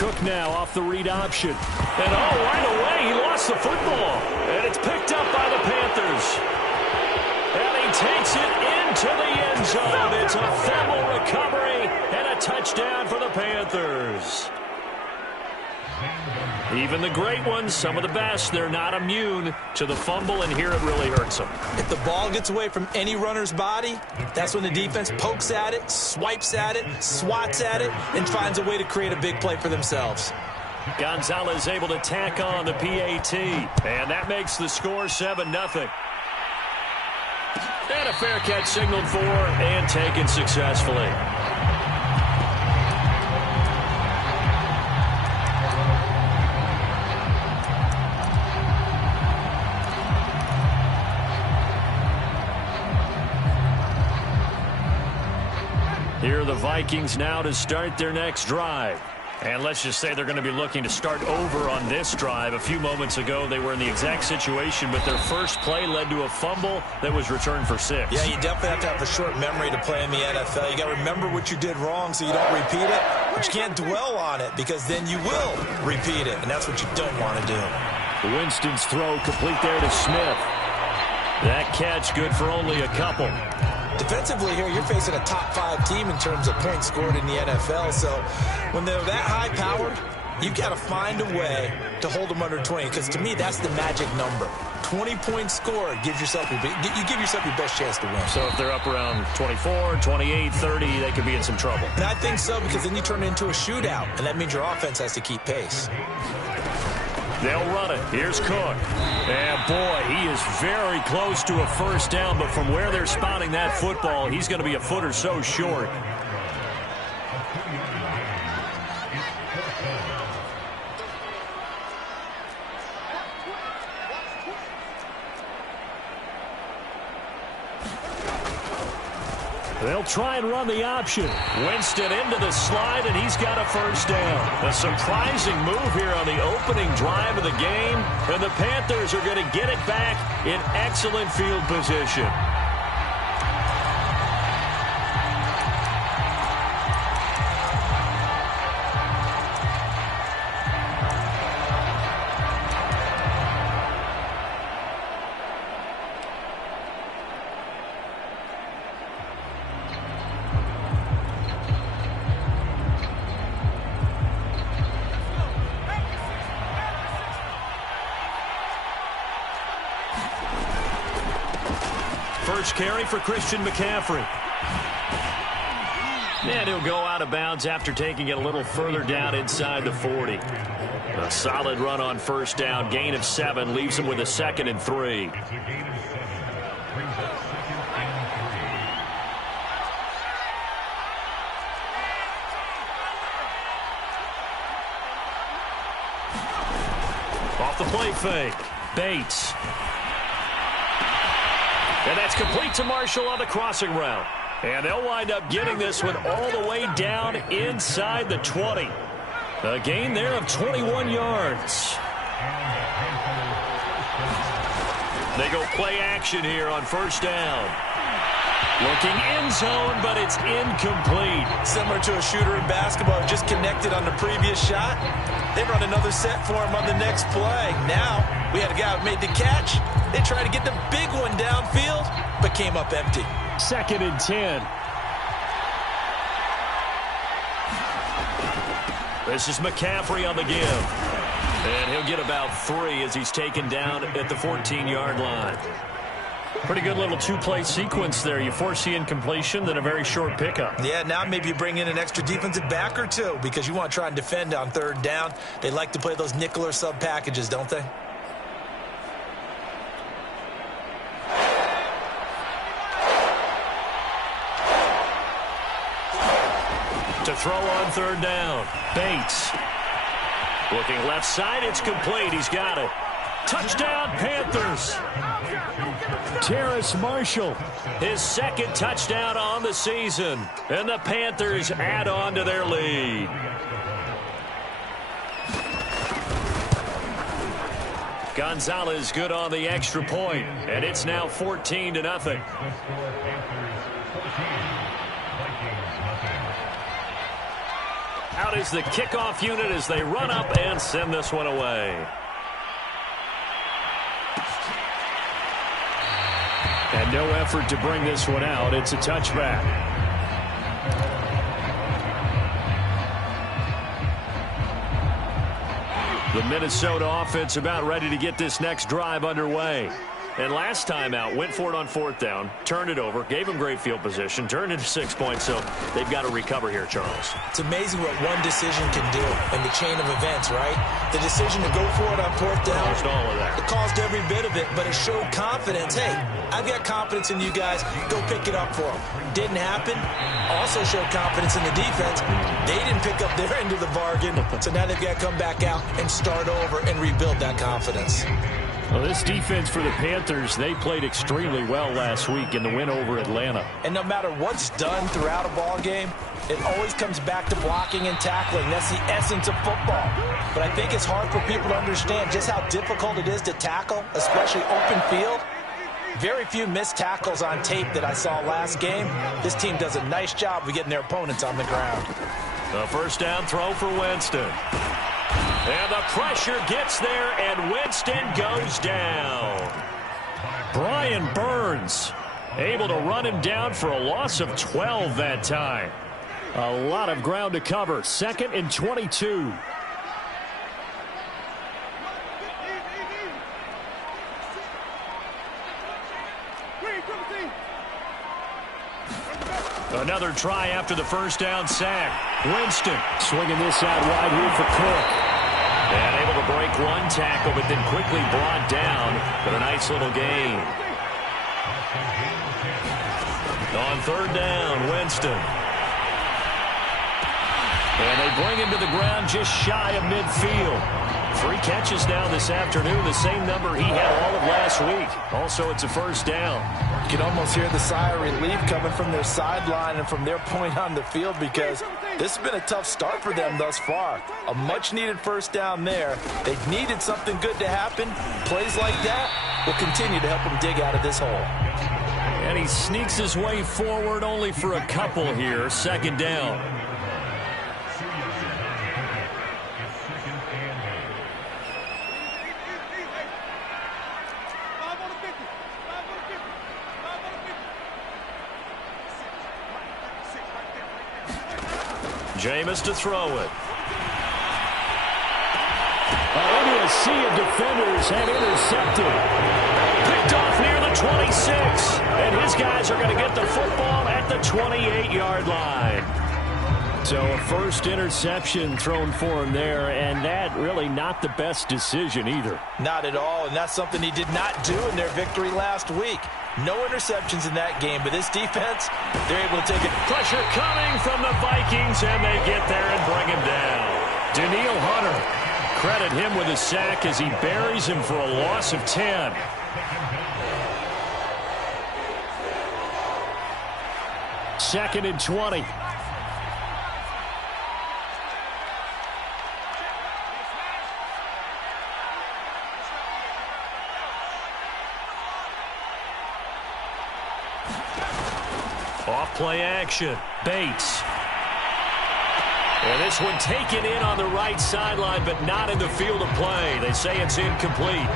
Cook now off the read option. And right away, he lost the football. And it's picked up by the Panthers. And he takes it into the end zone. It's a fumble recovery and a touchdown for the Panthers. Even the great ones, some of the best, they're not immune to the fumble, and here it really hurts them. If the ball gets away from any runner's body, that's when the defense pokes at it, swipes at it, swats at it, and finds a way to create a big play for themselves. Gonzalez able to tack on the PAT, and that makes the score 7-0. And a fair catch signaled for and taken successfully. Here are the Vikings now to start their next drive. And let's just say they're going to be looking to start over on this drive. A few moments ago, they were in the exact situation, but their first play led to a fumble that was returned for 6. Yeah, you definitely have to have a short memory to play in the NFL. You got to remember what you did wrong so you don't repeat it, but you can't dwell on it because then you will repeat it, and that's what you don't want to do. Winston's throw complete there to Smith. That catch good for only a couple. Defensively here, you're facing a top-5 team in terms of points scored in the NFL. So when they're that high-powered, you've got to find a way to hold them under 20. Because to me, that's the magic number. 20 points scored, you give yourself your best chance to win. So if they're up around 24, 28, 30, they could be in some trouble. And I think so, because then you turn it into a shootout, and that means your offense has to keep pace. They'll run it. Here's Cook. And, boy, he is very close to a first down, but from where they're spotting that football, he's going to be a foot or so short. They'll try and run the option. Winston into the slide, and he's got a first down. A surprising move here on the opening drive of the game, and the Panthers are going to get it back in excellent field position. First carry for Christian McCaffrey. And he'll go out of bounds after taking it a little further down inside the 40. A solid run on first down. Gain of 7 leaves him with a 2nd and 3. Off the play fake. Bates. And that's complete to Marshall on the crossing route. And they'll wind up getting this one all the way down inside the 20. A gain there of 21 yards. They go play action here on first down. Looking end zone, but it's incomplete. Similar to a shooter in basketball, just connected on the previous shot. They run another set for him on the next play. Now, we had a guy who made the catch. They tried to get the big one downfield, but came up empty. 2nd and 10. This is McCaffrey on the give. And he'll get about 3 as he's taken down at the 14-yard line. Pretty good little two-play sequence there. You force the incompletion, then a very short pickup. Yeah, now maybe you bring in an extra defensive back or two because you want to try and defend on 3rd down. They like to play those nickel or sub packages, don't they? To throw on 3rd down. Bates. Looking left side, it's complete. He's got it. Touchdown, Panthers. Terrace Marshall, his 2nd touchdown on the season. And the Panthers add on to their lead. Gonzalez good on the extra point, and it's now 14-0. Out is the kickoff unit as they run up and send this one away. And no effort to bring this one out. It's a touchback. The Minnesota offense about ready to get this next drive underway. And last time out, went for it on 4th down, turned it over, gave them great field position, turned into 6 points, so they've got to recover here, Charles. It's amazing what one decision can do in the chain of events, right? The decision to go for it on 4th down. Caused all of that. It caused every bit of it, but it showed confidence. Hey, I've got confidence in you guys. Go pick it up for them. Didn't happen. Also showed confidence in the defense. They didn't pick up their end of the bargain, so now they've got to come back out and start over and rebuild that confidence. Well, this defense for the Panthers, they played extremely well last week in the win over Atlanta. And no matter what's done throughout a ball game, it always comes back to blocking and tackling. That's the essence of football. But I think it's hard for people to understand just how difficult it is to tackle, especially open field. Very few missed tackles on tape that I saw last game. This team does a nice job of getting their opponents on the ground. The first down throw for Winston. And the pressure gets there, and Winston goes down. Brian Burns able to run him down for a loss of 12 that time. A lot of ground to cover. 2nd and 22. Another try after the first down sack. Winston swinging this out wide here for Cook. And able to break one tackle, but then quickly brought down for a nice little gain. On 3rd down, Winston. And they bring him to the ground just shy of midfield. 3 catches now this afternoon, the same number he had all of last week. Also, it's a first down. You can almost hear the sigh of relief coming from their sideline and from their point on the field because this has been a tough start for them thus far. A much-needed first down there. They've needed something good to happen. Plays like that will continue to help them dig out of this hole. And he sneaks his way forward only for a couple here. 2nd down. Jameis to throw it. Into a sea of defenders and intercepted. Picked off near the 26. And his guys are going to get the football at the 28-yard line. So a first interception thrown for him there, and that really not the best decision either. Not at all, and that's something he did not do in their victory last week. No interceptions in that game, but this defense, they're able to take it. Pressure coming from the Vikings, and they get there and bring him down. Daniil Hunter, credit him with a sack as he buries him for a loss of 10. Second and 20. Off play action. Bates. And this one taken in on the right sideline, but not in the field of play. They say it's incomplete.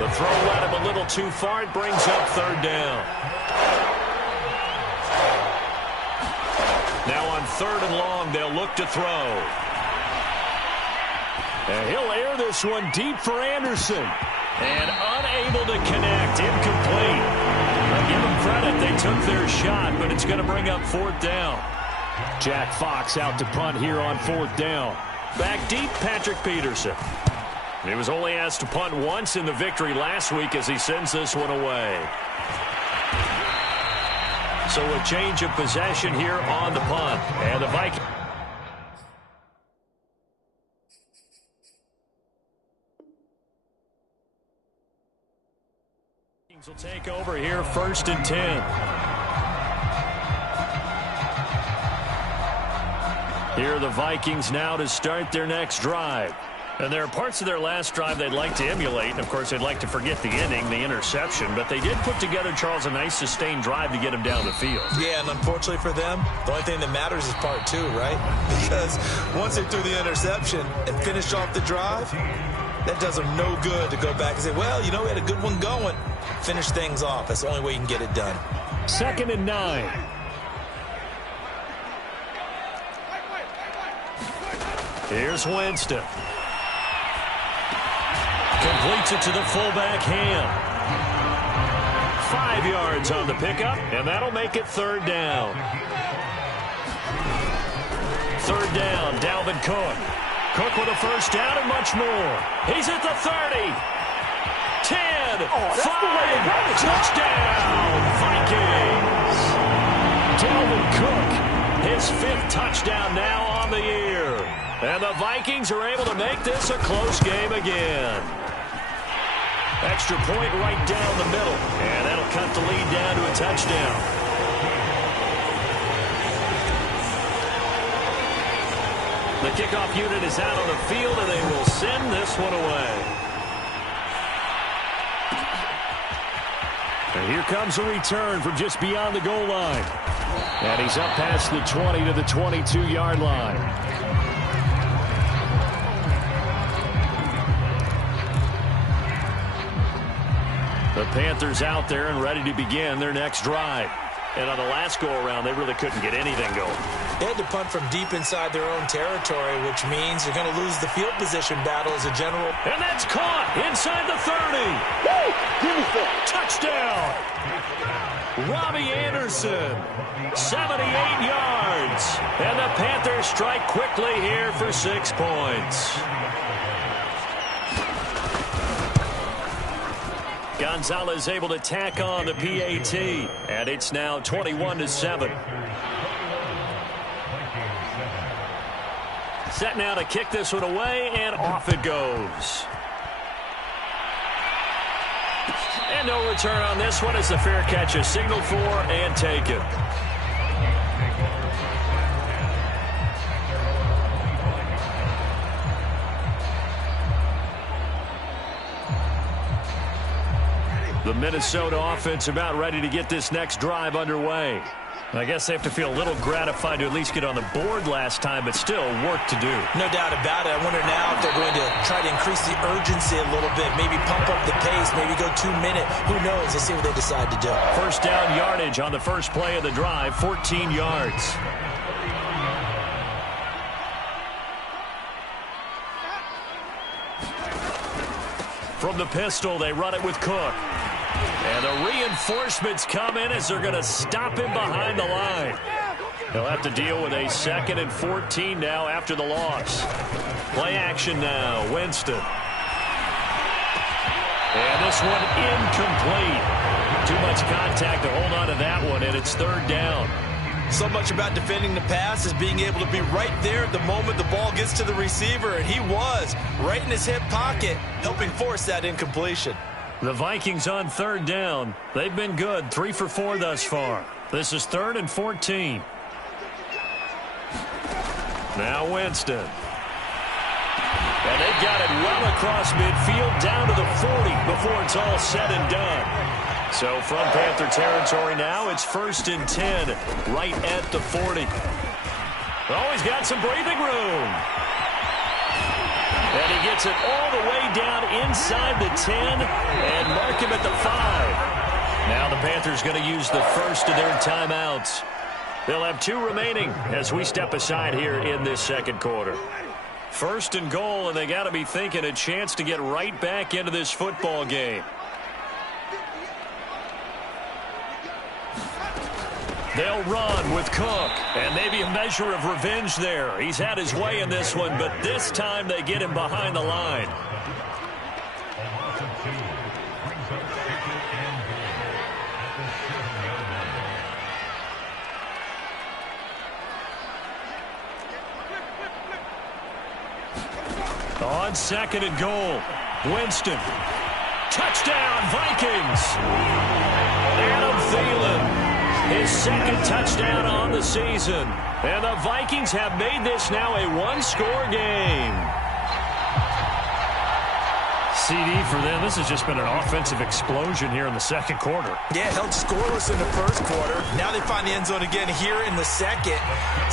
The throw led him a little too far. It brings up 3rd down. Now on 3rd and long, they'll look to throw. And he'll air this one deep for Anderson. And unable to connect. Incomplete. I'll give them credit. They took their shot, but it's going to bring up 4th down. Jack Fox out to punt here on 4th down. Back deep, Patrick Peterson. He was only asked to punt once in the victory last week as he sends this one away. So a change of possession here on the punt. And the Vikings will take over here 1st and 10. Here are the Vikings now to start their next drive. And there are parts of their last drive they'd like to emulate. And, of course, they'd like to forget the ending, the interception. But they did put together, Charles, a nice sustained drive to get him down the field. Yeah, and unfortunately for them, the only thing that matters is part two, right? Because once they threw the interception and finished off the drive, that does them no good to go back and say, well, you know, we had a good one going. Finish things off. That's the only way you can get it done. 2nd and 9. Here's Winston. Completes it to the fullback hand. 5 yards on the pickup, and that'll make it 3rd down. 3rd down, Dalvin Cook. Cook with a first down and much more. He's at the 30. 10, 5, touchdown, Vikings. Dalvin Cook, his 5th touchdown now on the year. And the Vikings are able to make this a close game again. Extra point right down the middle, and that'll cut the lead down to a touchdown. The kickoff unit is out on the field, and they will send this one away. And here comes a return from just beyond the goal line. And he's up past the 20 to the 22-yard line. The Panthers out there and ready to begin their next drive. And on the last go-around, they really couldn't get anything going. They had to punt from deep inside their own territory, which means they're going to lose the field position battle as a general. And that's caught inside the 30. Woo! Give me that. Touchdown. Robbie Anderson, 78 yards. And the Panthers strike quickly here for 6 points. Gonzalez able to tack on the PAT, and it's now 21-7. Set now to kick this one away, and off it goes. And no return on this one as the fair catch is signaled for and taken. The Minnesota offense about ready to get this next drive underway. I guess they have to feel a little gratified to at least get on the board last time, but still work to do. No doubt about it. I wonder now if they're going to try to increase the urgency a little bit, maybe pump up the pace, maybe go 2 minute. Who knows? Let's see what they decide to do. First down yardage on the first play of the drive, 14 yards. From the pistol, they run it with Cook. And the reinforcements come in as they're going to stop him behind the line. They'll have to deal with a 2nd and 14 now after the loss. Play action now, Winston. And this one incomplete. Too much contact to hold on to that one, and it's 3rd down. So much about defending the pass is being able to be right there at the moment the ball gets to the receiver, and he was right in his hip pocket, helping force that incompletion. The Vikings on 3rd down. They've been good, 3 for 4 thus far. This is 3rd and 14. Now Winston. And they've got it well across midfield down to the 40 before it's all said and done. So from Panther territory now, it's 1st and 10 right at the 40. Oh, he's got some breathing room. And he gets it all the way down inside the 10 and mark him at the 5. Now the Panthers going to use the first of their timeouts. They'll have 2 remaining as we step aside here in this 2nd quarter. 1st and goal, and they got to be thinking a chance to get right back into this football game. They'll run with Cook, and maybe a measure of revenge there. He's had his way in this one, but this time they get him behind the line. On 2nd and goal, Winston. Touchdown, Vikings! Adam Thielen. His 2nd touchdown on the season. And the Vikings have made this now a 1-score game. CD for them. This has just been an offensive explosion here in the second quarter. Yeah, held scoreless in the first quarter. Now they find the end zone again here in the second.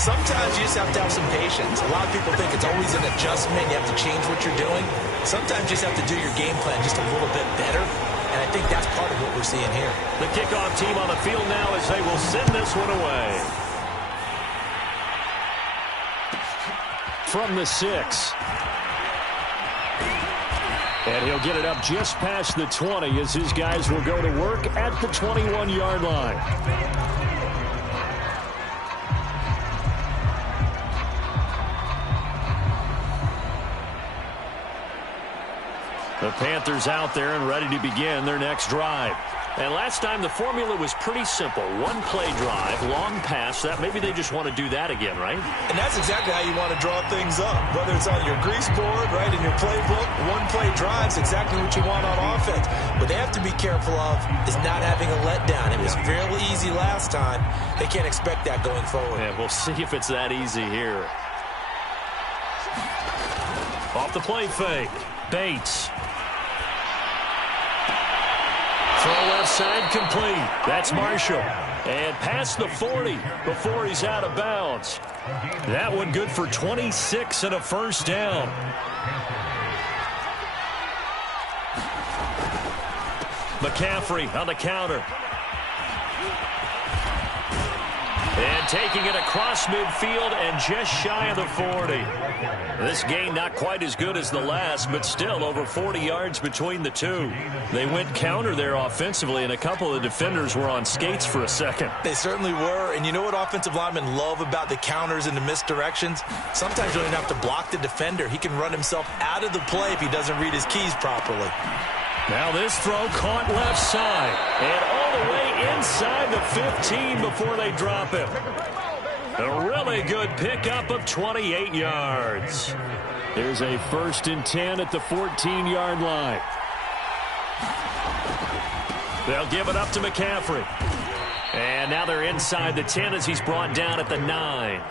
Sometimes you just have to have some patience. A lot of people think it's always an adjustment. You have to change what you're doing. Sometimes you just have to do your game plan just a little bit better. And I think that's part of what we're seeing here. The kickoff team on the field now as they will send this one away. From the 6. And he'll get it up just past the 20 as his guys will go to work at the 21-yard line. The Panthers out there and ready to begin their next drive. And last time the formula was pretty simple. One play drive, long pass. That maybe they just want to do that again, right? And that's exactly how you want to draw things up. Whether it's on your grease board, right, in your playbook, one play drive is exactly what you want on offense. What they have to be careful of is not having a letdown. It was fairly easy last time. They can't expect that going forward. And we'll see if it's that easy here. Off the play fake. Bates. Throw left side complete. That's Marshall. And past the 40 before he's out of bounds. That one good for 26 and a first down. McCaffrey on the counter. And taking it across midfield and just shy of the 40. This gain not quite as good as the last, but still over 40 yards between the two. They went counter there offensively, and a couple of defenders were on skates for a second. They certainly were, and you know what offensive linemen love about the counters and the misdirections? Sometimes you don't even have to block the defender. He can run himself out of the play if he doesn't read his keys properly. Now this throw caught left side and all the way inside the 15 before they drop him. A really good pickup of 28 yards. There's a 1st and 10 at the 14-yard line. They'll give it up to McCaffrey. And now they're inside the 10 as he's brought down at the 9.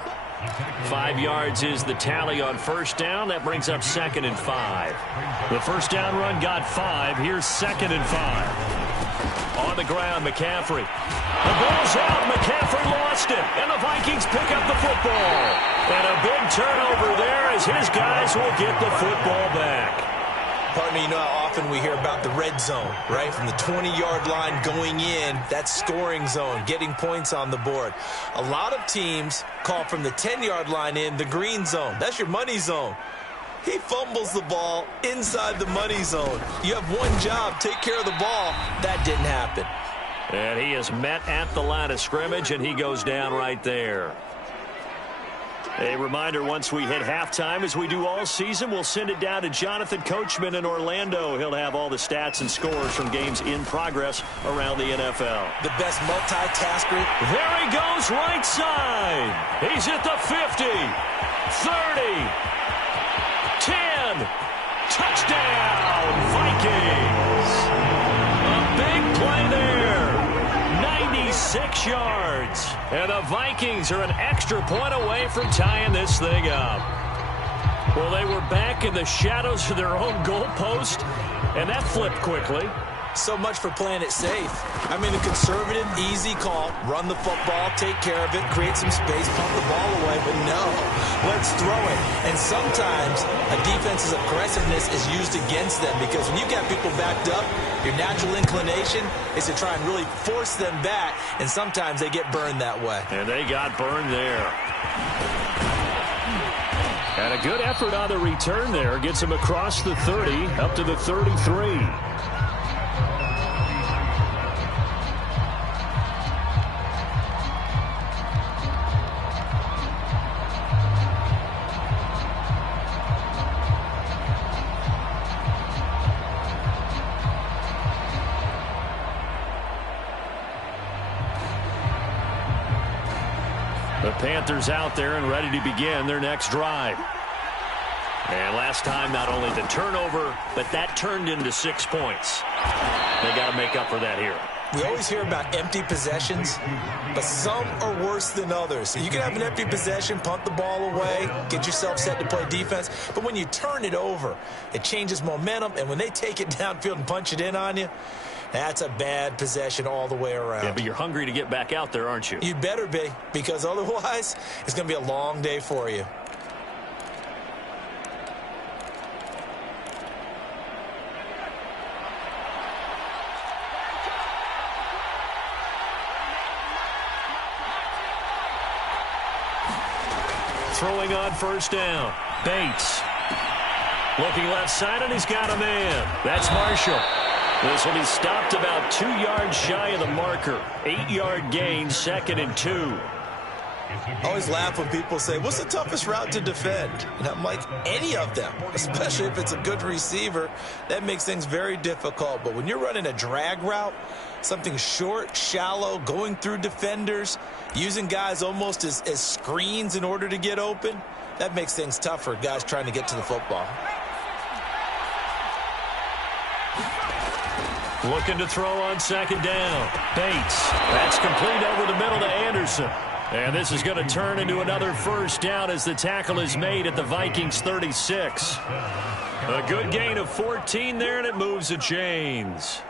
5 yards is the tally on first down. That brings up 2nd and 5. The first down run got 5. Here's 2nd and 5. On the ground, McCaffrey. The ball's out. McCaffrey lost it. And the Vikings pick up the football. And a big turnover there as his guys will get the football back. Partner, you know how often we hear about the red zone, right? From the 20-yard line going in, that scoring zone, getting points on the board. A lot of teams call from the 10-yard line in the green zone. That's your money zone. He fumbles the ball inside the money zone. You have one job, take care of the ball. That didn't happen. And he is met at the line of scrimmage, and he goes down right there. A reminder, once we hit halftime, as we do all season, we'll send it down to Jonathan Coachman in Orlando. He'll have all the stats and scores from games in progress around the NFL. The best multitasker. There he goes, right side. He's at the 50, 30, 10. Touchdown, Vikings. A big play there. 96 yards. And the Vikings are an extra point away from tying this thing up. Well, they were back in the shadows of their own goalpost, and that flipped quickly. So much for playing it safe. I mean, a conservative, easy call. Run the football, take care of it, create some space, pump the ball away. But no, let's throw it. And sometimes a defense's aggressiveness is used against them because when you got people backed up, your natural inclination is to try and really force them back, and sometimes they get burned that way. And they got burned there. And a good effort on the return there. Gets him across the 30, up to the 33. The Panthers out there and ready to begin their next drive. And last time, not only the turnover, but that turned into 6 points. They got to make up for that here. We always hear about empty possessions, but some are worse than others. So you can have an empty possession, punt the ball away, get yourself set to play defense. But when you turn it over, it changes momentum. And when they take it downfield and punch it in on you, that's a bad possession all the way around. Yeah, but you're hungry to get back out there, aren't you? You better be, because otherwise it's going to be a long day for you. Throwing on first down. Bates. Looking left side, and he's got a man. That's Marshall. This will be stopped about 2 yards shy of the marker. 8-yard gain, 2nd and 2. I always laugh when people say, what's the toughest route to defend? And I'm like, any of them, especially if it's a good receiver. That makes things very difficult. But when you're running a drag route, something short, shallow, going through defenders, using guys almost as screens in order to get open, that makes things tough for guys trying to get to the football. Looking to throw on second down. Bates. That's complete over the middle to Anderson. And this is going to turn into another first down as the tackle is made at the Vikings 36. A good gain of 14 there, and it moves the chains.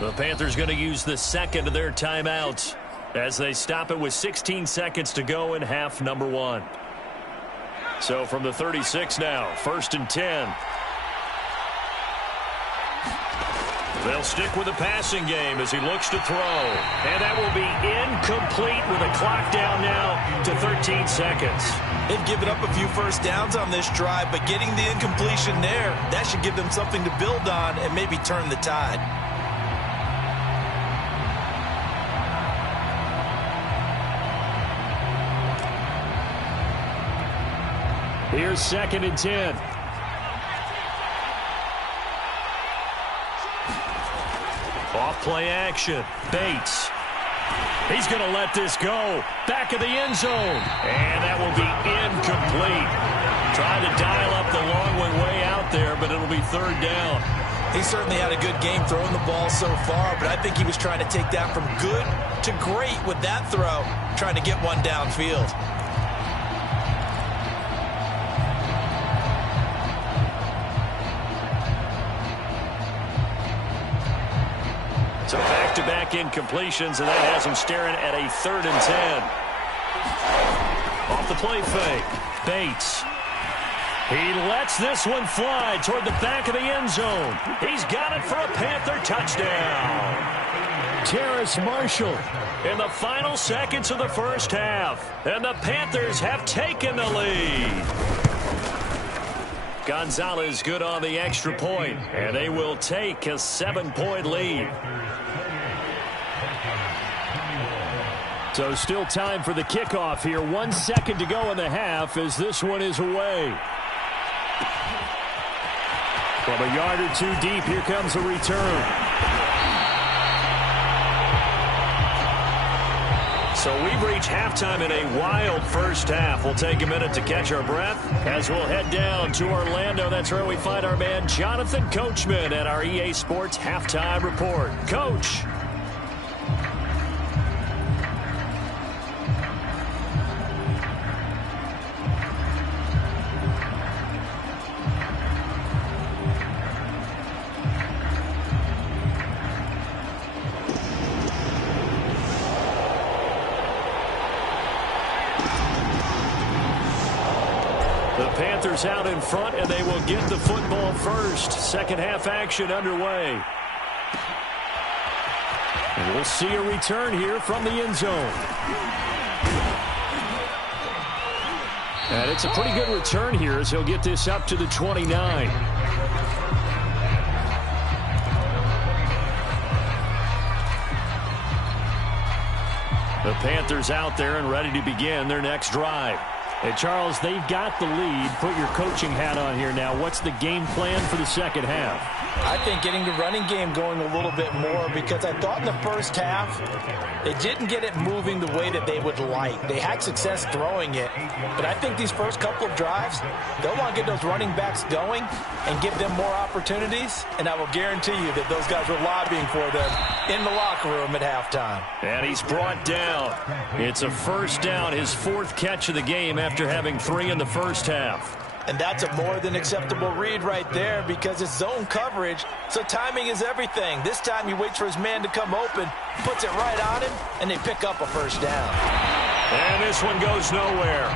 The Panthers going to use the second of their timeouts as they stop it with 16 seconds to go in half number 1. So from the 36 now, 1st and 10. They'll stick with the passing game as he looks to throw. And that will be incomplete with a clock down now to 13 seconds. They've given up a few first downs on this drive, but getting the incompletion there, that should give them something to build on and maybe turn the tide. Here's 2nd and 10. Off play action. Bates. He's going to let this go. Back of the end zone. And that will be incomplete. Trying to dial up the long one way out there, but it'll be 3rd down. He certainly had a good game throwing the ball so far, but I think he was trying to take that from good to great with that throw, trying to get one downfield. So back-to-back incompletions, and that has him staring at a 3rd and 10. Off the play fake. Bates. He lets this one fly toward the back of the end zone. He's got it for a Panther touchdown. Terrace Marshall in the final seconds of the first half. And the Panthers have taken the lead. Gonzalez good on the extra point, and they will take a 7-point lead. So still time for the kickoff here. 1 second to go in the half as this one is away. From a yard or two deep, here comes a return. So we've reached halftime in a wild first half. We'll take a minute to catch our breath as we'll head down to Orlando. That's where we find our man Jonathan Coachman at our EA Sports Halftime Report. Coach. Panthers out in front, and they will get the football first. Second half action underway. And we'll see a return here from the end zone. And it's a pretty good return here as he'll get this up to the 29. The Panthers out there and ready to begin their next drive. Hey, Charles, they've got the lead. Put your coaching hat on here now. What's the game plan for the second half? I think getting the running game going a little bit more, because I thought in the first half they didn't get it moving the way that they would like. They had success throwing it, but I think these first couple of drives, they'll want to get those running backs going and give them more opportunities, and I will guarantee you that those guys were lobbying for them in the locker room at halftime. And he's brought down. It's a first down, his fourth catch of the game after having 3 in the first half. And that's a more than acceptable read right there, because it's zone coverage, so timing is everything. This time he waits for his man to come open, puts it right on him, and they pick up a first down. And this one goes nowhere.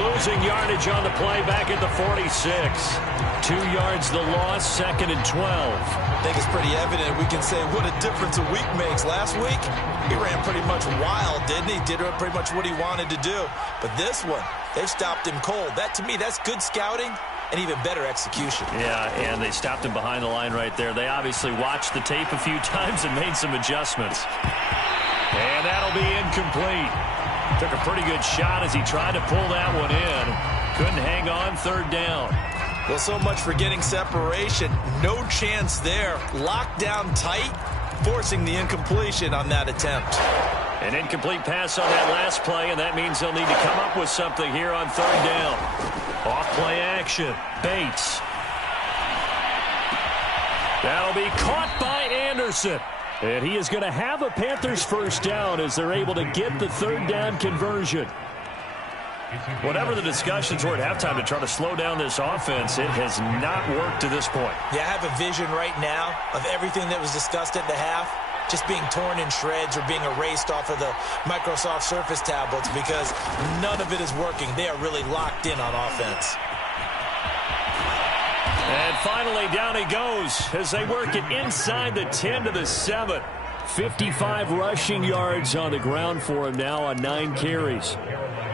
Losing yardage on the play back at the 46. 2 yards the loss, 2nd and 12. I think it's pretty evident. We can say what a difference a week makes. Last week, he ran pretty much wild, didn't he? Did pretty much what he wanted to do. But this one, they've stopped him cold. That, to me, that's good scouting and even better execution. Yeah, and they stopped him behind the line right there. They obviously watched the tape a few times and made some adjustments. And that'll be incomplete. Took a pretty good shot as he tried to pull that one in. Couldn't hang on, 3rd down. Well, so much for getting separation. No chance there. Locked down tight, forcing the incompletion on that attempt. An incomplete pass on that last play, and that means they'll need to come up with something here on 3rd down. Off-play action. Bates. That'll be caught by Anderson. And he is going to have a Panthers first down as they're able to get the 3rd down conversion. Whatever the discussions were at halftime to try to slow down this offense, it has not worked to this point. Yeah, I have a vision right now of everything that was discussed at the half just being torn in shreds or being erased off of the Microsoft Surface tablets, because none of it is working. They are really locked in on offense. And finally, down he goes as they work it inside the 10 to the 7. 55 rushing yards on the ground for him now on 9 carries.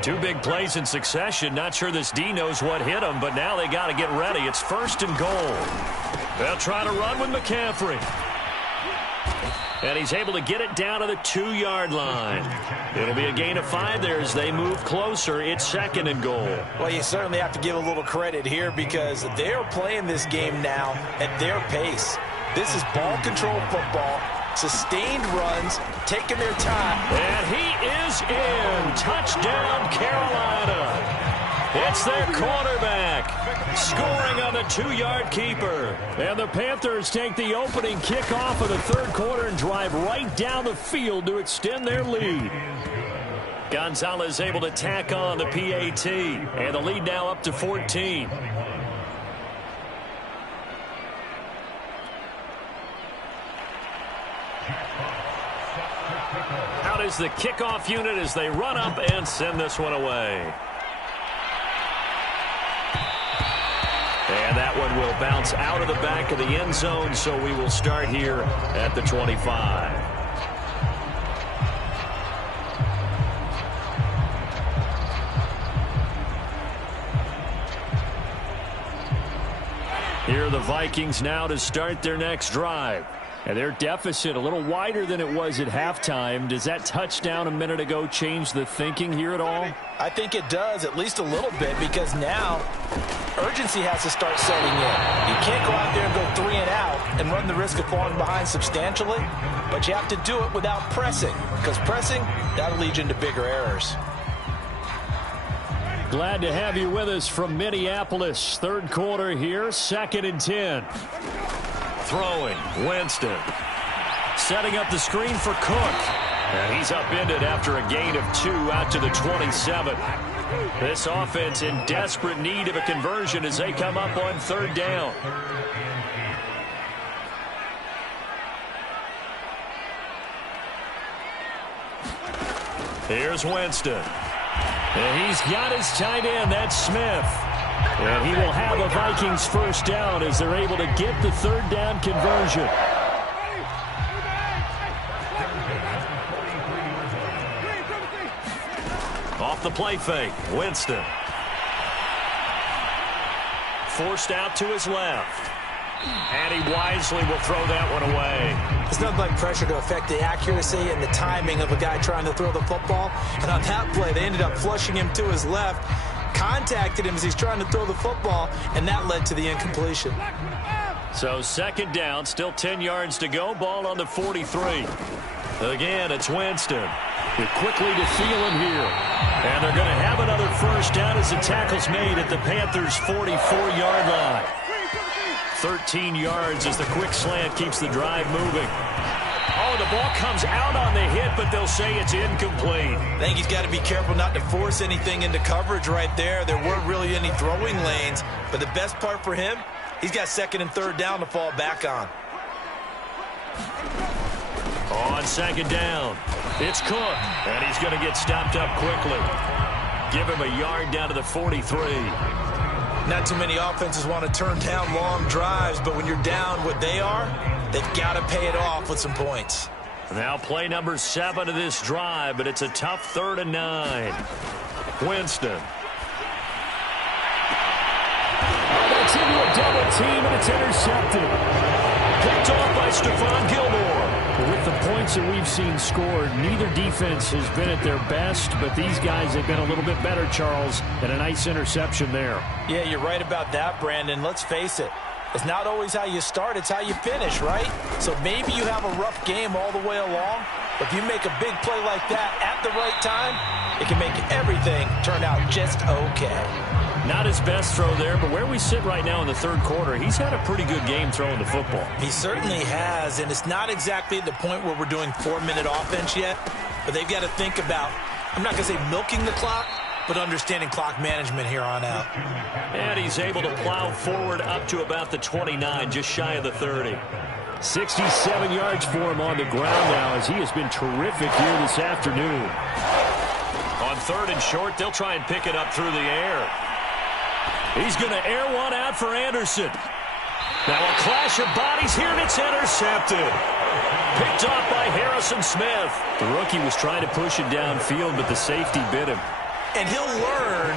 2 big plays in succession. Not sure this D knows what hit him, but now they got to get ready. It's 1st and goal. They'll try to run with McCaffrey. And he's able to get it down to the 2-yard line. It'll be a gain of 5 there as they move closer. It's 2nd and goal. Well, you certainly have to give a little credit here, because they're playing this game now at their pace. This is ball control football, sustained runs, taking their time. And he is in. Touchdown, Carolina. It's their quarterback scoring on the 2-yard keeper. And the Panthers take the opening kickoff of the 3rd quarter and drive right down the field to extend their lead. Gonzalez able to tack on the PAT. And the lead now up to 14. Out is the kickoff unit as they run up and send this one away. And that one will bounce out of the back of the end zone, so we will start here at the 25. Here are the Vikings now to start their next drive. And their deficit a little wider than it was at halftime. Does that touchdown a minute ago change the thinking here at all? I think it does, at least a little bit, because now urgency has to start setting in. You can't go out there and go 3 and out and run the risk of falling behind substantially, but you have to do it without pressing, because pressing, that'll lead you into bigger errors. Glad to have you with us from Minneapolis. 3rd quarter here, 2nd and 10. Throwing, Winston. Setting up the screen for Cook. And he's upended after a gain of 2 out to the 27. This offense in desperate need of a conversion as they come up on 3rd down. Here's Winston. And he's got his tight end. That's Smith. And he will have a Vikings first down as they're able to get the 3rd down conversion. Off the play fake, Winston. Forced out to his left. And he wisely will throw that one away. It's nothing like pressure to affect the accuracy and the timing of a guy trying to throw the football. And on that play, they ended up flushing him to his left. contacted him as he's trying to throw the football, and that led to the incompletion. So second down, still 10 yards to go. Ball on the 43. Again, it's Winston. They're quickly to Thielen here. And they're going to have another first down as the tackle's made at the Panthers' 44-yard line. 13 yards as the quick slant keeps the drive moving. Oh, the ball comes out on the hit, but they'll say it's incomplete. I think he's got to be careful not to force anything into coverage right there. There weren't really any throwing lanes, but the best part for him, he's got second and third down to fall back on. On second down, it's Cook, and he's going to get stopped up quickly. Give him a yard down to the 43. Not too many offenses want to turn down long drives, but when you're down what they are, they've got to pay it off with some points. Now play number 7 of this drive, but it's a tough 3rd and 9. Winston. That's into a double team, and it's intercepted. Picked off by Stephon Gilmore. With the points that we've seen scored, neither defense has been at their best, but these guys have been a little bit better, Charles, and a nice interception there. Yeah, you're right about that, Brandon. Let's face it. It's not always how you start, it's how you finish, right? So maybe you have a rough game all the way along, but if you make a big play like that at the right time, it can make everything turn out just okay. Not his best throw there, but where we sit right now in the third quarter, he's had a pretty good game throwing the football. He certainly has, and it's not exactly at the point where we're doing 4-minute offense yet, but they've got to think about, I'm not going to say milking the clock, but understanding clock management here on out. And he's able to plow forward up to about the 29, just shy of the 30. 67 yards for him on the ground now, as he has been terrific here this afternoon. On 3rd and short, they'll try and pick it up through the air. He's going to air one out for Anderson. Now a clash of bodies here, and it's intercepted. Picked off by Harrison Smith. The rookie was trying to push it downfield, but the safety bit him. And he'll learn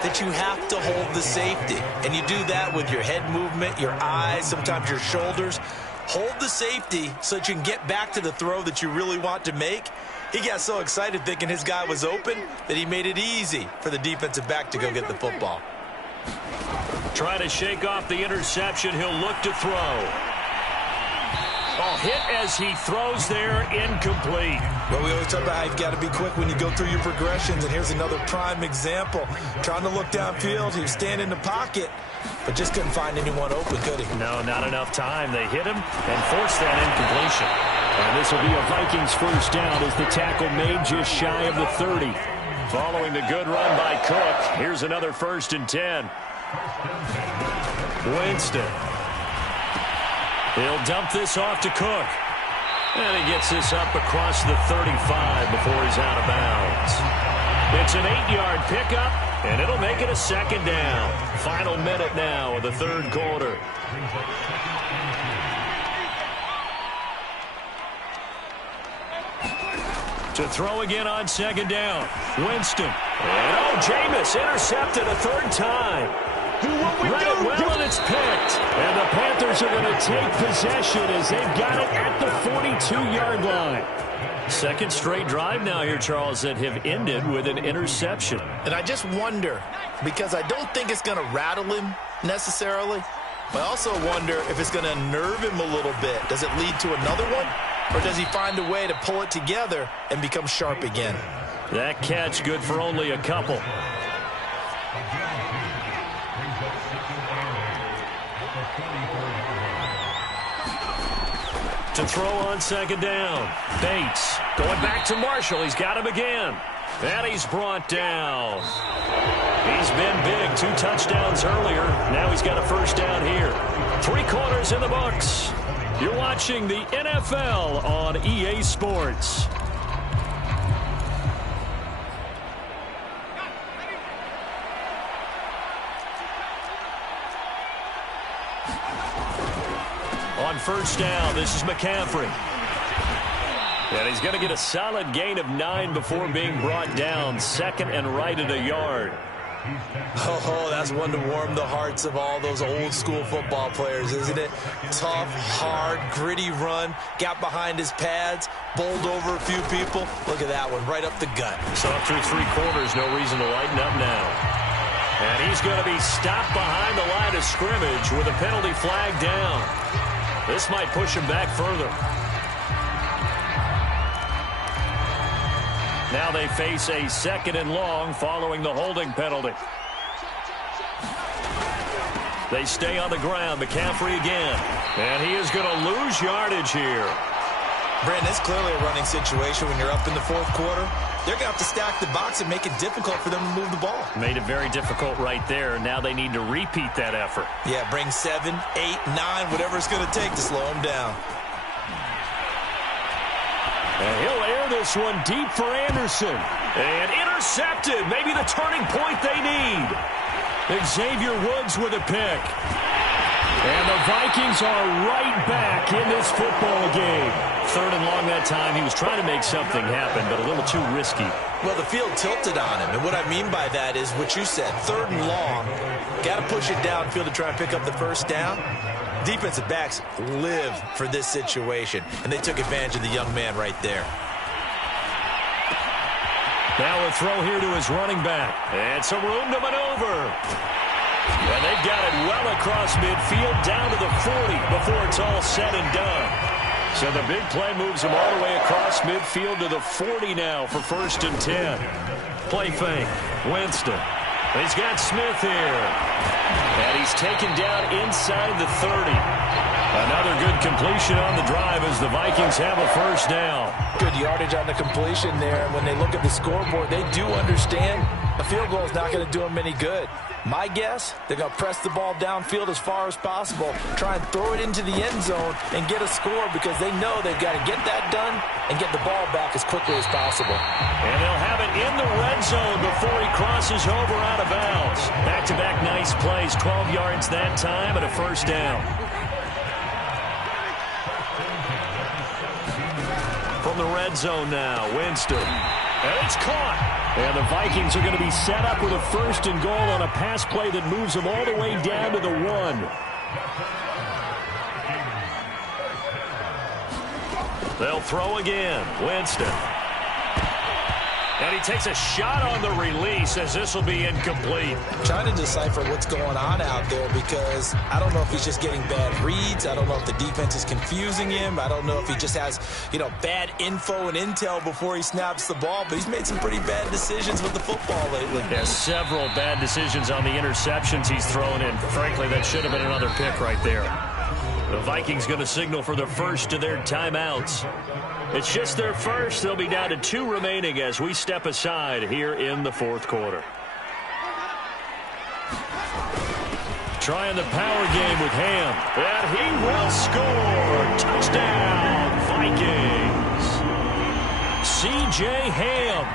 that you have to hold the safety. And you do that with your head movement, your eyes, sometimes your shoulders. Hold the safety so that you can get back to the throw that you really want to make. He got so excited thinking his guy was open that he made it easy for the defensive back to go get the football. Trying to shake off the interception. He'll look to throw. Oh, hit as he throws there, incomplete. Well, we always talk about how you've got to be quick when you go through your progressions, and here's another prime example. Trying to look downfield, he was standing in the pocket, but just couldn't find anyone open, could he? No, not enough time. They hit him and forced that incompletion. And this will be a Vikings first down as the tackle made just shy of the 30. Following the good run by Cook, here's another 1st and 10. Winston. He'll dump this off to Cook. And he gets this up across the 35 before he's out of bounds. It's an 8-yard pickup, and it'll make it a 2nd down. Final minute now of the 3rd quarter. To throw again on 2nd down. Winston. And Jameis intercepted a 3rd time. Read it well, and it's picked. And the Panthers are going to take possession as they've got it at the 42-yard line. 2nd straight drive now here, Charles, that have ended with an interception. And I just wonder, because I don't think it's going to rattle him necessarily, but I also wonder if it's going to nerve him a little bit. Does it lead to another one? Or does he find a way to pull it together and become sharp again? That catch good for only a couple. To throw on 2nd down. Bates going back to Marshall. He's got him again. And he's brought down. He's been big. 2 touchdowns earlier. Now he's got a 1st down here. 3 quarters in the books. You're watching the NFL on EA Sports. On 1st down, this is McCaffrey. And he's going to get a solid gain of 9 before being brought down. 2nd and right at a yard. Oh, that's one to warm the hearts of all those old school football players, isn't it? Tough, hard, gritty run, got behind his pads, bowled over a few people. Look at that one, right up the gut. So through 3 quarters, no reason to lighten up now. And he's going to be stopped behind the line of scrimmage with a penalty flag down. This might push him back further. Now they face a 2nd and long following the holding penalty. They stay on the ground. McCaffrey again. And he is going to lose yardage here. Brandon, it's clearly a running situation when you're up in the 4th quarter. They're going to have to stack the box and make it difficult for them to move the ball. Made it very difficult right there. Now they need to repeat that effort. Yeah, bring 7, 8, 9, whatever it's going to take to slow them down. And he'll air this one deep for Anderson. And intercepted. Maybe the turning point they need. Xavier Woods with a pick. And the Vikings are right back in this football game. 3rd and long that time. He was trying to make something happen, but a little too risky. Well, the field tilted on him. And what I mean by that is what you said. 3rd and long. Got to push it downfield to try and pick up the first down. Defensive backs live for this situation. And they took advantage of the young man right there. Now a throw here to his running back. And some room to maneuver. And they've got it well across midfield down to the 40 before it's all said and done. So the big play moves him all the way across midfield to the 40 now for 1st and 10. Play fake. Winston. He's got Smith here. And he's taken down inside the 30. Another good completion on the drive as the Vikings have a 1st down. Good yardage on the completion there. When they look at the scoreboard, they do understand a field goal is not going to do them any good. My guess, they're going to press the ball downfield as far as possible, try and throw it into the end zone and get a score because they know they've got to get that done and get the ball back as quickly as possible. And they'll have it in the red zone before he crosses over out of bounds. Back-to-back nice plays, 12 yards that time and a 1st down. From the red zone now, Winston. And it's caught. And the Vikings are going to be set up with a 1st and goal on a pass play that moves them all the way down to the 1. They'll throw again. Winston. And he takes a shot on the release as this will be incomplete. Trying to decipher what's going on out there because I don't know if he's just getting bad reads. I don't know if the defense is confusing him. I don't know if he just has, bad info and intel before he snaps the ball. But he's made some pretty bad decisions with the football lately. Yeah, several bad decisions on the interceptions he's thrown in. Frankly, that should have been another pick right there. The Vikings going to signal for the first of their timeouts. It's just their first. They'll be down to 2 remaining as we step aside here in the 4th quarter. Trying the power game with Ham. And he will score. Touchdown, Vikings. C.J. Ham,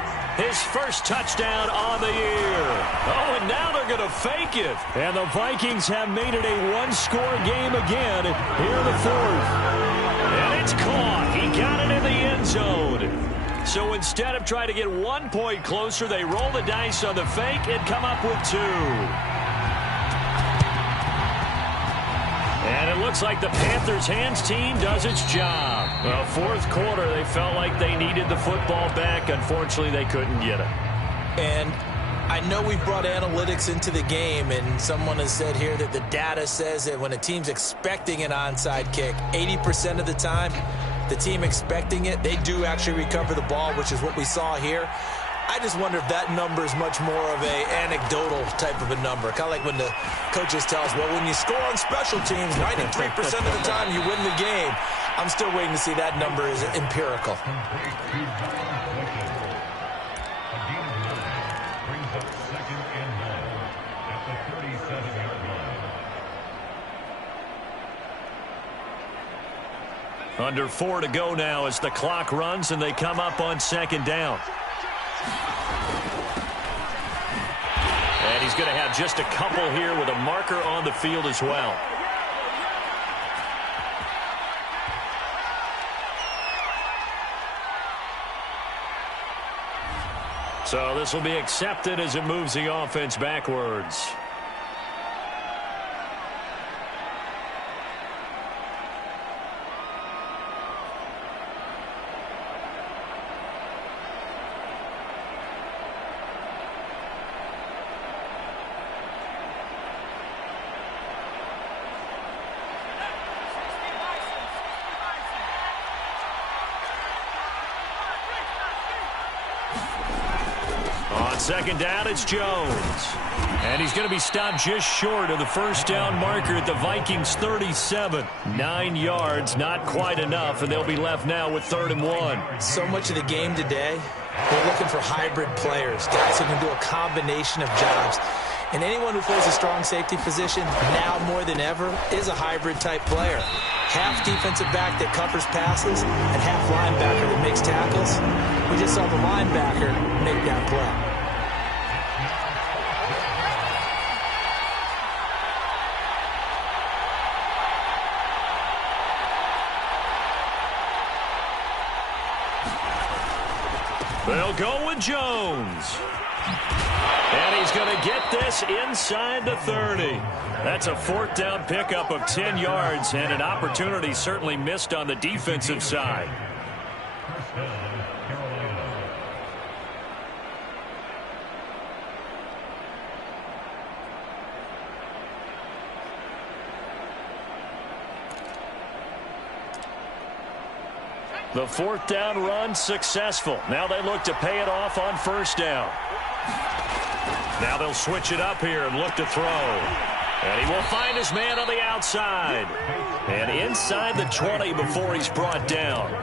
his first touchdown on the year. Oh, and now they're going to fake it. And the Vikings have made it a 1-score game again here in the 4th. And it's caught. He got it in the end zone. So instead of trying to get 1 point closer, they roll the dice on the fake and come up with 2. And it looks like the Panthers' hands team does its job. Well, 4th quarter, they felt like they needed the football back. Unfortunately, they couldn't get it. And I know we've brought analytics into the game, and someone has said here that the data says that when a team's expecting an onside kick, 80% of the time, the team expecting it, they do actually recover the ball, which is what we saw here. I just wonder if that number is much more of a anecdotal type of a number. Kind of like when the coaches tell us, well, when you score on special teams, 93% of the time you win the game. I'm still waiting to see that number is empirical. Under 4 to go now as the clock runs and they come up on 2nd down. And he's going to have just a couple here with a marker on the field as well. So this will be accepted as it moves the offense backwards. second down, it's Jones. And he's going to be stopped just short of the first down marker at the Vikings 37. 9 yards, not quite enough, and they'll be left now with 3rd and 1. So much of the game today, we're looking for hybrid players, guys who can do a combination of jobs. And anyone who plays a strong safety position, now more than ever, is a hybrid-type player. Half defensive back that covers passes and half linebacker that makes tackles. We just saw the linebacker make that play. They'll go with Jones. And he's going to get this inside the 30. That's a 4th down pickup of 10 yards and an opportunity certainly missed on the defensive side. The 4th down run successful. Now they look to pay it off on 1st down. Now they'll switch it up here and look to throw. And he will find his man on the outside. And inside the 20 before he's brought down.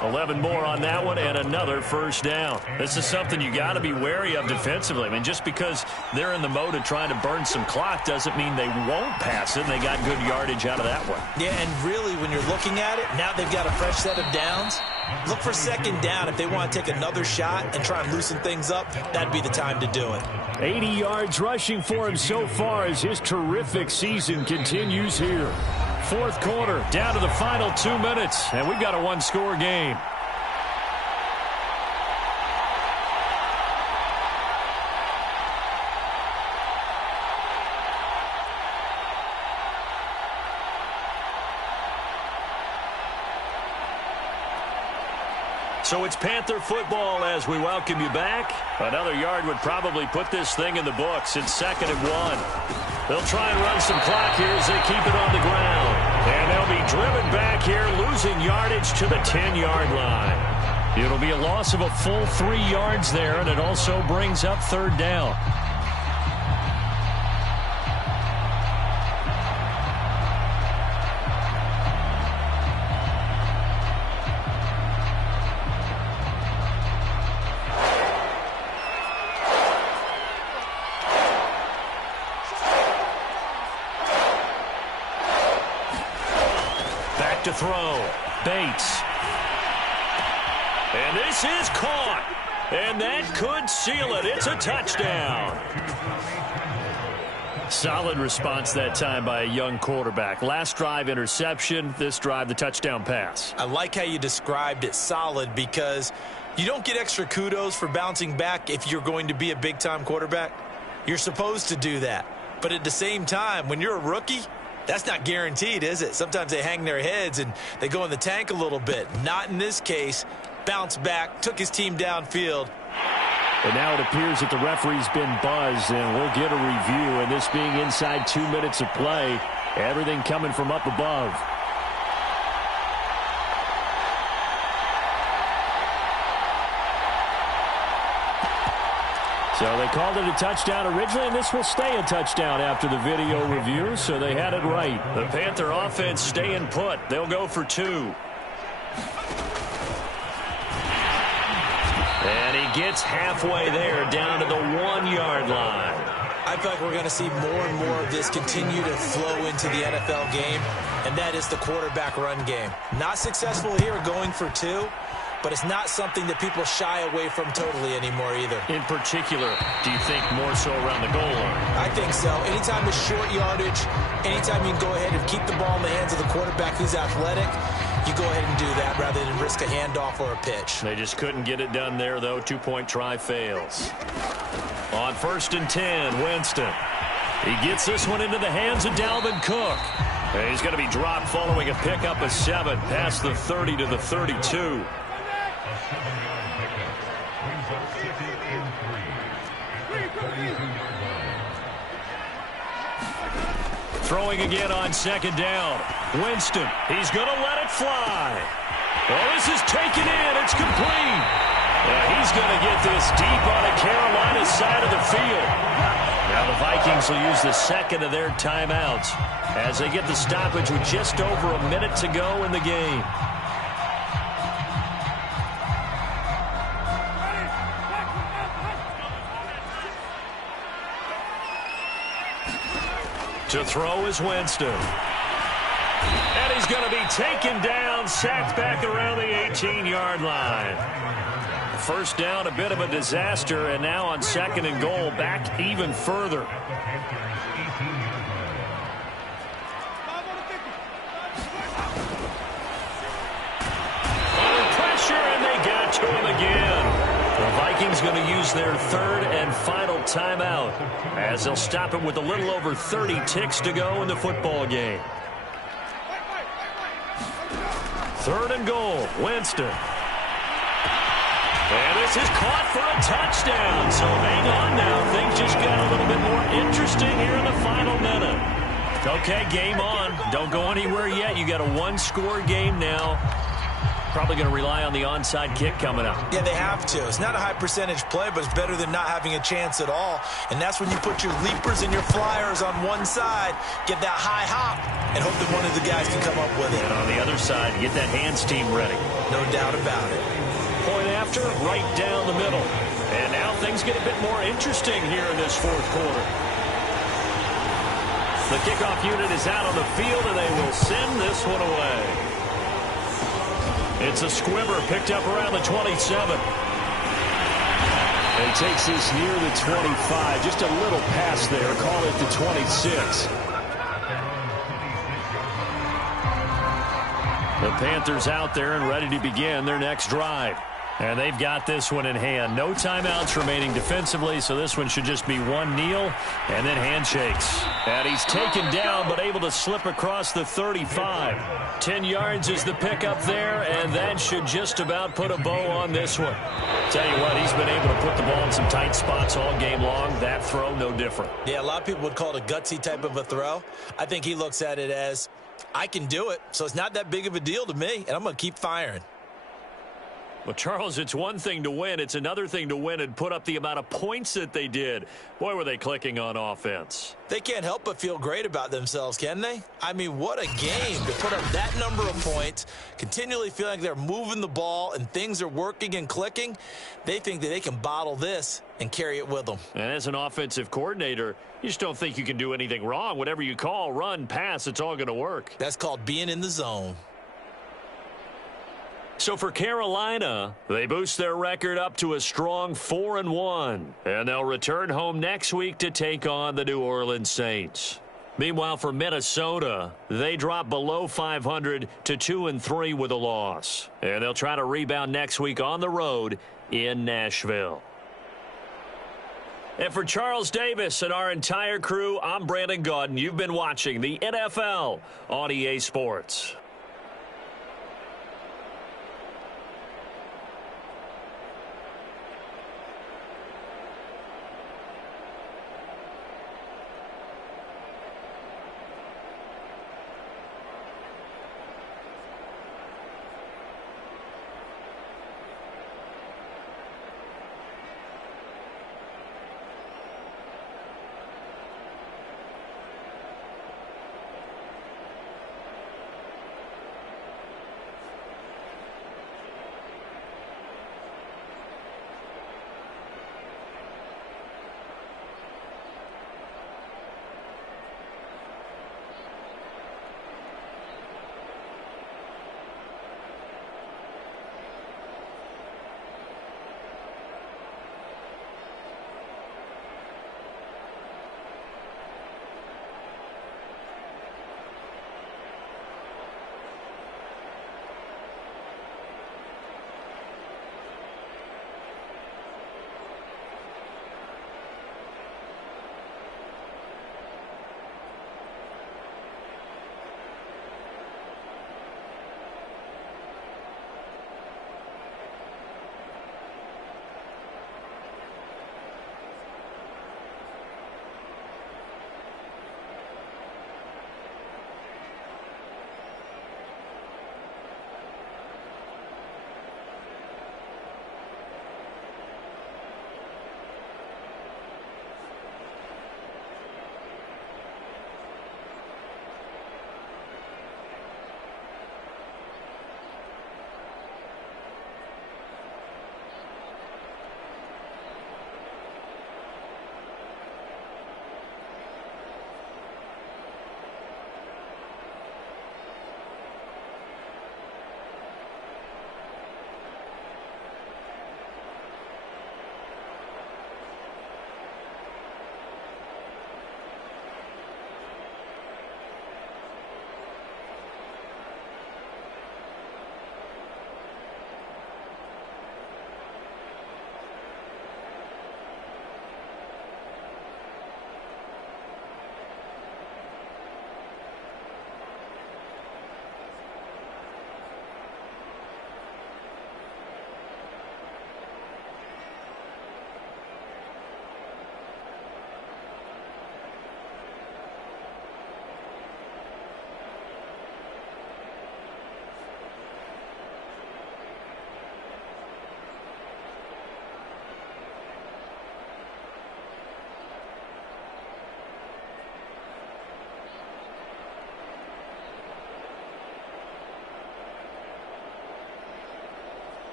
11 more on that one and another 1st down. This is something you got to be wary of defensively. I mean, just because they're in the mode of trying to burn some clock doesn't mean they won't pass it, and they got good yardage out of that one. Yeah, and really, when you're looking at it, now they've got a fresh set of downs. Look for 2nd down. If they want to take another shot and try and loosen things up, that'd be the time to do it. 80 yards rushing for him so far as his terrific season continues here. 4th quarter, down to the final 2 minutes, and we've got a 1-score game. So it's Panther football as we welcome you back. Another yard would probably put this thing in the books. It's 2nd and 1. They'll try and run some clock here as they keep it on the ground. And they'll be driven back here, losing yardage to the 10-yard line. It'll be a loss of a full 3 yards there, and it also brings up 3rd down. To throw. Bates. And this is caught. And that could seal it. It's a touchdown. Solid response that time by a young quarterback. Last drive, interception. This drive, the touchdown pass. I like how you described it solid because you don't get extra kudos for bouncing back if you're going to be a big-time quarterback. You're supposed to do that. But at the same time, when you're a rookie, that's not guaranteed, is it? Sometimes they hang their heads and they go in the tank a little bit. Not in this case. Bounced back, took his team downfield. And now it appears that the referee's been buzzed, and we'll get a review. And this being inside 2 minutes of play, everything coming from up above. So they called it a touchdown originally, and this will stay a touchdown after the video review, so they had it right. The Panther offense staying put. They'll go for 2. And he gets halfway there, down to the 1-yard line. I feel like we're going to see more and more of this continue to flow into the NFL game, and that is the quarterback run game. Not successful here going for 2. But it's not something that people shy away from totally anymore either. In particular, do you think more so around the goal line? I think so. Anytime it's short yardage, anytime you can go ahead and keep the ball in the hands of the quarterback who's athletic, you go ahead and do that rather than risk a handoff or a pitch. They just couldn't get it done there, though. 2-point try fails. On 1st and 10, Winston. He gets this one into the hands of Dalvin Cook. And he's going to be dropped following a pickup of 7 past the 30 to the 32. Throwing again on 2nd down. Winston, he's going to let it fly. Oh, this is taken in. It's complete. He's going to get this deep on a Carolina side of the field. Now the Vikings will use the second of their timeouts as they get the stoppage with just over a minute to go in the game. To throw is Winston. And he's going to be taken down, sacked back around the 18-yard line. First down, a bit of a disaster, and now on second and goal, back even further. Under pressure, and they got to him again. The Vikings going to use their third and final timeout as they'll stop it with a little over 30 ticks to go in the football game. Third and goal, Winston. And this is caught for a touchdown. So hang on now. Things just got a little bit more interesting here in the final minute. Okay, game on. Don't go anywhere yet. You got a one-score game now. Probably going to rely on the onside kick coming up. Yeah, they have to. It's not a high percentage play, but it's better than not having a chance at all. And that's when you put your leapers and your flyers on one side, get that high hop, and hope that one of the guys can come up with it. And on the other side, get that hands team ready. No doubt about it. Point after, right down the middle. And now things get a bit more interesting here in this fourth quarter. The kickoff unit is out on the field, and they will send this one away. It's a squibber picked up around the 27. And takes this near the 25. Just a little pass there. Call it the 26. The Panthers out there and ready to begin their next drive. And they've got this one in hand. No timeouts remaining defensively, so this one should just be one kneel and then handshakes. And he's taken down but able to slip across the 35. 10 yards is the pickup there, and that should just about put a bow on this one. Tell you what, he's been able to put the ball in some tight spots all game long. That throw, no different. Yeah, a lot of people would call it a gutsy type of a throw. I think he looks at it as, I can do it, so it's not that big of a deal to me, and I'm going to keep firing. Well, Charles, it's one thing to win. It's another thing to win and put up the amount of points that they did. Boy, were they clicking on offense. They can't help but feel great about themselves, can they? I mean, what a game to put up that number of points, continually feeling like they're moving the ball and things are working and clicking. They think that they can bottle this and carry it with them. And as an offensive coordinator, you just don't think you can do anything wrong. Whatever you call, run, pass, it's all going to work. That's called being in the zone. So for Carolina, they boost their record up to a strong 4-1, and they'll return home next week to take on the New Orleans Saints. Meanwhile, for Minnesota, they drop below 500 to 2-3 with a loss, and they'll try to rebound next week on the road in Nashville. And for Charles Davis and our entire crew, I'm Brandon Gaudin. You've been watching the NFL on EA Sports.